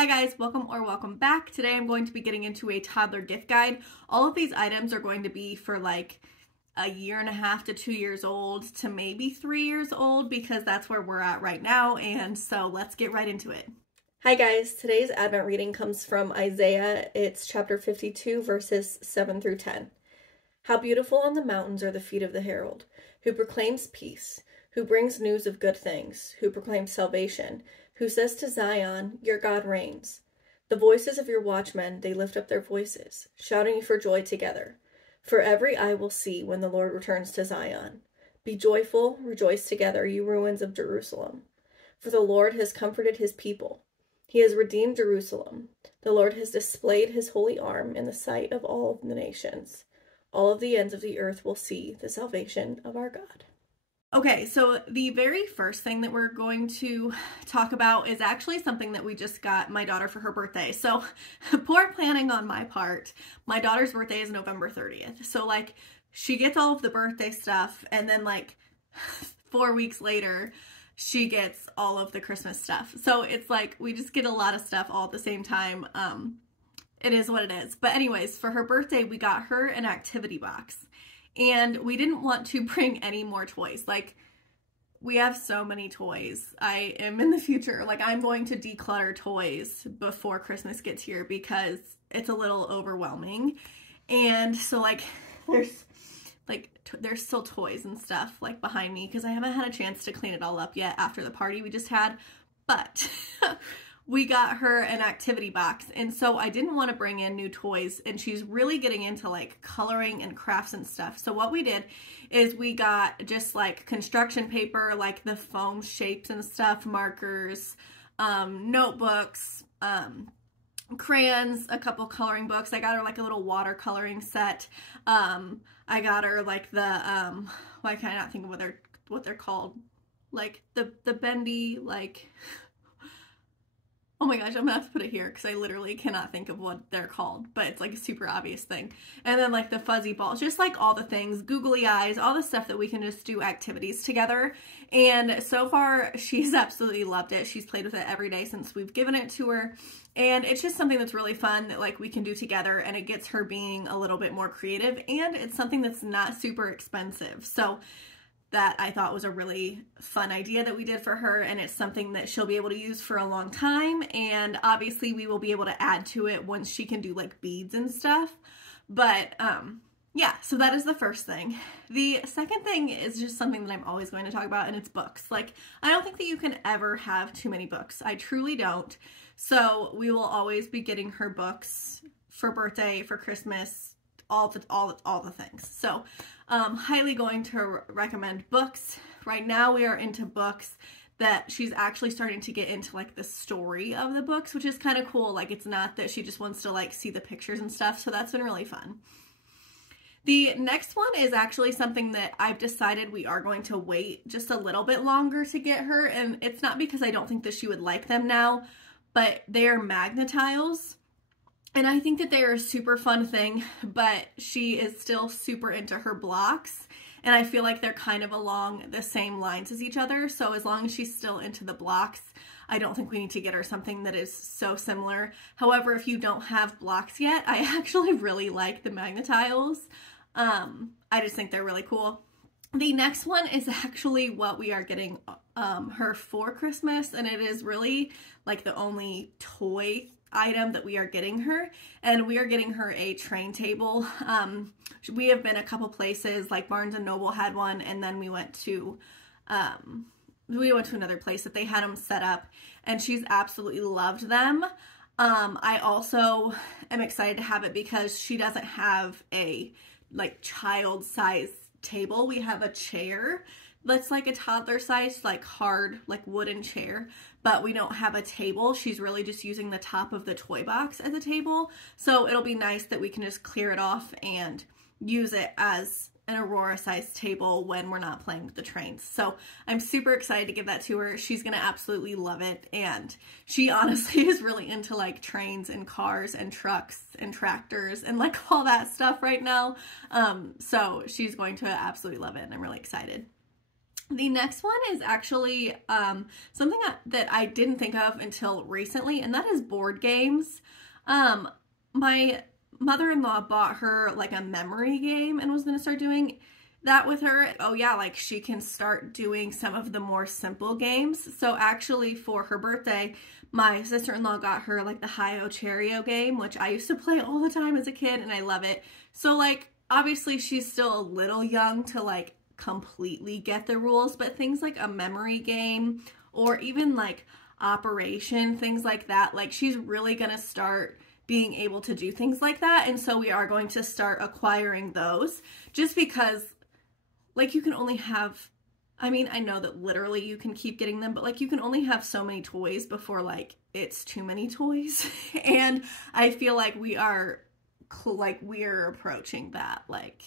Hi guys, welcome or welcome back. Today I'm going to be getting into a toddler gift guide. All of these items are going to be for like a 1.5 to 2 years old to maybe 3 years old because that's where we're at right now, and so let's get right into it. Hi guys, today's Advent reading comes from Isaiah. It's chapter 52 verses 7 through 10. How beautiful on the mountains are the feet of the herald, who proclaims peace, who brings news of good things, who proclaims salvation, who says to Zion, your God reigns. The voices of your watchmen, they lift up their voices, shouting for joy together. For every eye will see when the Lord returns to Zion. Be joyful, rejoice together, you ruins of Jerusalem. For the Lord has comforted his people. He has redeemed Jerusalem. The Lord has displayed his holy arm in the sight of all the nations. All of the ends of the earth will see the salvation of our God. Okay, so the very first thing that we're going to talk about is actually something that we just got my daughter for her birthday. So poor planning on my part. My daughter's birthday is November 30th. So like she gets all of the birthday stuff and then like 4 weeks later, she gets all of the Christmas stuff. So it's like we just get a lot of stuff all at the same time. It is what it is. But anyways, for her birthday, we got her an activity box. And we didn't want to bring any more toys. Like, we have so many toys. I am in the future, like, I'm going to declutter toys before Christmas gets here because it's a little overwhelming. And so, like, there's still toys and stuff, like, behind me because I haven't had a chance to clean it all up yet after the party we just had. But we got her an activity box, and so I didn't want to bring in new toys, and she's really getting into like coloring and crafts and stuff. So what we did is we got just like construction paper, like the foam shapes and stuff, markers, notebooks, crayons, a couple coloring books. I got her like a little watercoloring set. I got her like the why can I not think of what they're called, like the bendy, like, oh my gosh, I'm gonna have to put it here because I literally cannot think of what they're called, but it's like a super obvious thing. And then like the fuzzy balls, just like all the things, googly eyes, all the stuff that we can just do activities together. And so far, she's absolutely loved it. She's played with it every day since we've given it to her. And it's just something that's really fun that like we can do together, and it gets her being a little bit more creative, and it's something that's not super expensive. So that I thought was a really fun idea that we did for her, and it's something that she'll be able to use for a long time, and obviously we will be able to add to it once she can do like beads and stuff. But yeah, so that is the first thing. The second thing is just something that I'm always going to talk about, and it's books. Like, I don't think that you can ever have too many books. I truly don't. So we will always be getting her books for birthday, for Christmas, all the things. So highly going to recommend books. Right now we are into books that she's actually starting to get into like the story of the books, which is kind of cool. Like, it's not that she just wants to like see the pictures and stuff. So that's been really fun. The next one is actually something that I've decided we are going to wait just a little bit longer to get her. And it's not because I don't think that she would like them now, but they are magnetiles. And I think that they are a super fun thing, but she is still super into her blocks. And I feel like they're kind of along the same lines as each other. So as long as she's still into the blocks, I don't think we need to get her something that is so similar. However, if you don't have blocks yet, I actually really like the magnetiles. I just think they're really cool. The next one is actually what we are getting her for Christmas, and it is really like the only toy item that we are getting her, and we are getting her a train table. We have been a couple places, like Barnes and Noble had one, and then we went to another place that they had them set up, and she's absolutely loved them. I also am excited to have it because she doesn't have a like child size table. We have a chair that's like a toddler size, like hard, like wooden chair, but we don't have a table. She's really just using the top of the toy box as a table. So it'll be nice that we can just clear it off and use it as an Aurora sized table when we're not playing with the trains. So I'm super excited to give that to her. She's gonna absolutely love it, and she honestly is really into like trains and cars and trucks and tractors and like all that stuff right now. So she's going to absolutely love it, and I'm really excited. The next one is actually something that I didn't think of until recently, and that is board games. My mother-in-law bought her like a memory game and was going to start doing that with her. Oh yeah, like she can start doing some of the more simple games. So actually for her birthday, my sister-in-law got her like the Hi-Yo Cherry-O game, which I used to play all the time as a kid and I love it. So like obviously she's still a little young to like completely get the rules, but things like a memory game or even like Operation, things like that, like she's really gonna start being able to do things like that. And so we are going to start acquiring those, just because like you can only have, I mean, I know that literally you can keep getting them, but like you can only have so many toys before like it's too many toys. And I feel like we're approaching that, like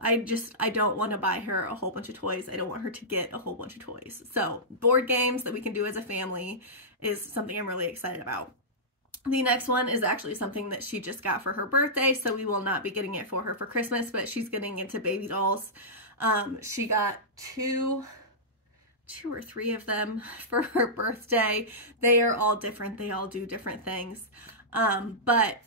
I don't want to buy her a whole bunch of toys. I don't want her to get a whole bunch of toys. So board games that we can do as a family is something I'm really excited about. The next one is actually something that she just got for her birthday, so we will not be getting it for her for Christmas, but she's getting into baby dolls. She got two or three of them for her birthday. They are all different. They all do different things. But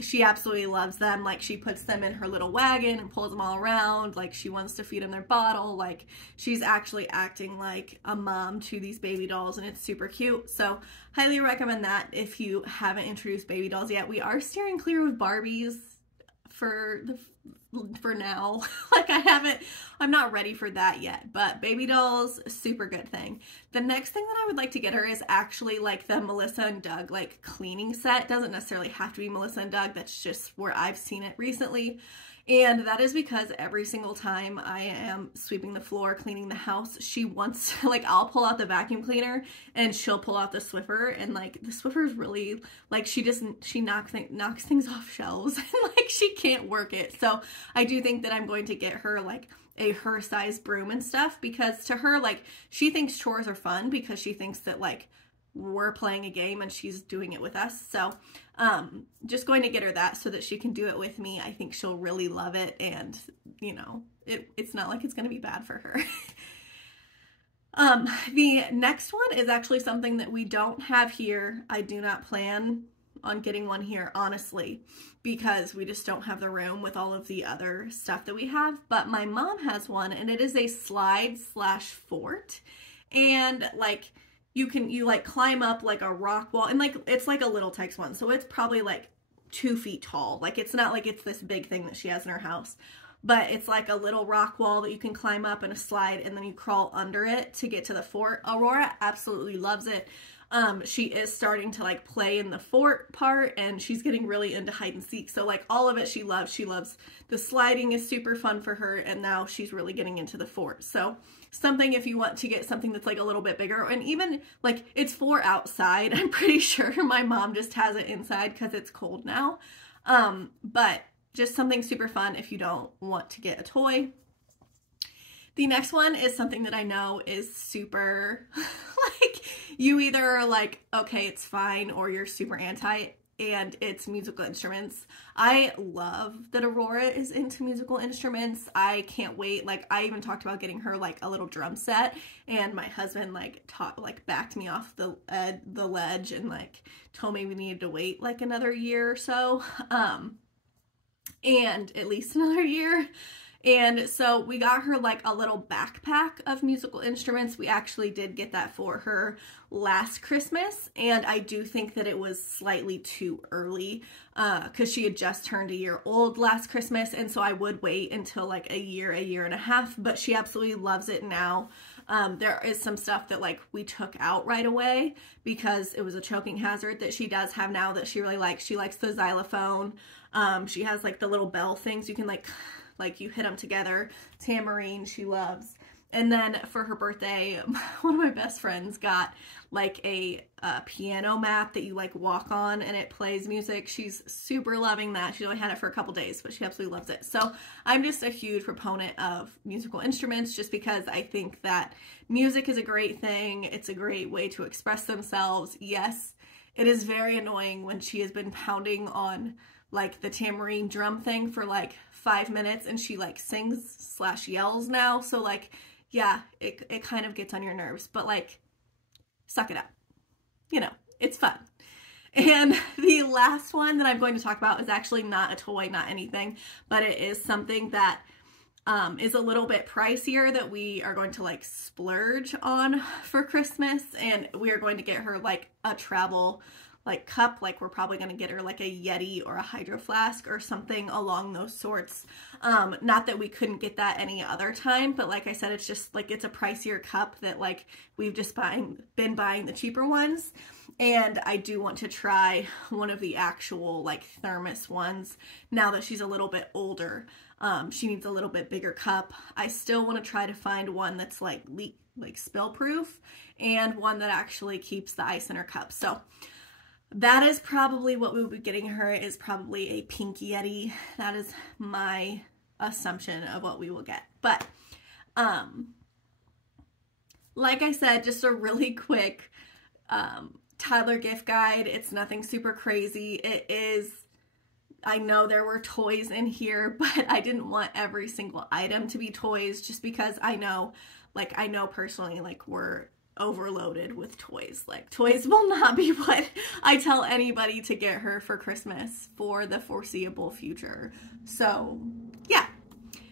she absolutely loves them. Like she puts them in her little wagon and pulls them all around. Like she wants to feed them their bottle. Like she's actually acting like a mom to these baby dolls, and it's super cute. So highly recommend that if you haven't introduced baby dolls yet. We are steering clear of Barbies for now. Like I'm not ready for that yet, but baby dolls, super good thing. The next thing that I would like to get her is actually like the Melissa and Doug like cleaning set. Doesn't necessarily have to be Melissa and Doug, that's just where I've seen it recently. And that is because every single time I am sweeping the floor, cleaning the house, she wants, like, I'll pull out the vacuum cleaner and she'll pull out the Swiffer, and like the Swiffer's really, like, she knocks things off shelves and like she can't work it. So I do think that I'm going to get her like a her size broom and stuff, because to her, like, she thinks chores are fun because she thinks that like we're playing a game and she's doing it with us. So just going to get her that so that she can do it with me. I think she'll really love it, and you know, it's not like it's going to be bad for her. The next one is actually something that we don't have here. I do not plan on getting one here, honestly, because we just don't have the room with all of the other stuff that we have, but my mom has one, and it is a slide/fort, and like you like climb up like a rock wall, and like it's like a little text one, so it's probably like 2 feet tall. Like it's not like it's this big thing that she has in her house, but it's like a little rock wall that you can climb up and a slide, and then you crawl under it to get to the fort. Aurora absolutely loves it. She is starting to like play in the fort part, and she's getting really into hide and seek. So like all of it she loves. She loves the sliding, is super fun for her, and now she's really getting into the fort. So something if you want to get something that's like a little bit bigger, and even like it's for outside. I'm pretty sure my mom just has it inside because it's cold now. But just something super fun if you don't want to get a toy. The next one is something that I know is super, like, you either are like, okay, it's fine, or you're super anti, and it's musical instruments. I love that Aurora is into musical instruments. I can't wait. Like, I even talked about getting her like a little drum set, and my husband like backed me off the ledge and like told me we needed to wait like another year or so, and at least another year. And so we got her like a little backpack of musical instruments. We actually did get that for her last Christmas, and I do think that it was slightly too early because she had just turned a year old last Christmas, and so I would wait until like a year and a half, but she absolutely loves it now. There is some stuff that like we took out right away because it was a choking hazard that she does have now that she really likes. She likes the xylophone. She has like the little bell things you can like you hit them together. Tamarine she loves. And then for her birthday, one of my best friends got like a piano mat that you like walk on and it plays music. She's super loving that. She's only had it for a couple days, but she absolutely loves it. So I'm just a huge proponent of musical instruments just because I think that music is a great thing. It's a great way to express themselves. Yes, it is very annoying when she has been pounding on like the tambourine drum thing for like 5 minutes, and she like sings / yells now. So like, yeah, it kind of gets on your nerves, but like, suck it up. You know, it's fun. And the last one that I'm going to talk about is actually not a toy, not anything, but it is something that is a little bit pricier that we are going to like splurge on for Christmas. And we are going to get her like a travel like cup. Like we're probably going to get her like a Yeti or a Hydro Flask or something along those sorts. Not that we couldn't get that any other time, but like I said, it's just like, it's a pricier cup that like we've just been buying the cheaper ones. And I do want to try one of the actual like thermos ones now that she's a little bit older. She needs a little bit bigger cup. I still want to try to find one that's like spill proof and one that actually keeps the ice in her cup. So that is probably what we will be getting her, is probably a pink Yeti. That is my assumption of what we will get. But like I said, just a really quick toddler gift guide. It's nothing super crazy. It is, I know there were toys in here, but I didn't want every single item to be toys, just because I know personally, like, we're overloaded with toys. Like, toys will not be what I tell anybody to get her for Christmas for the foreseeable future. So yeah.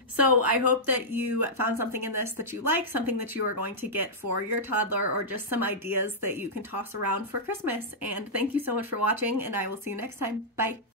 So I hope that you found something in this that you like, something that you are going to get for your toddler, or just some ideas that you can toss around for Christmas. And thank you so much for watching, and I will see you next time. Bye.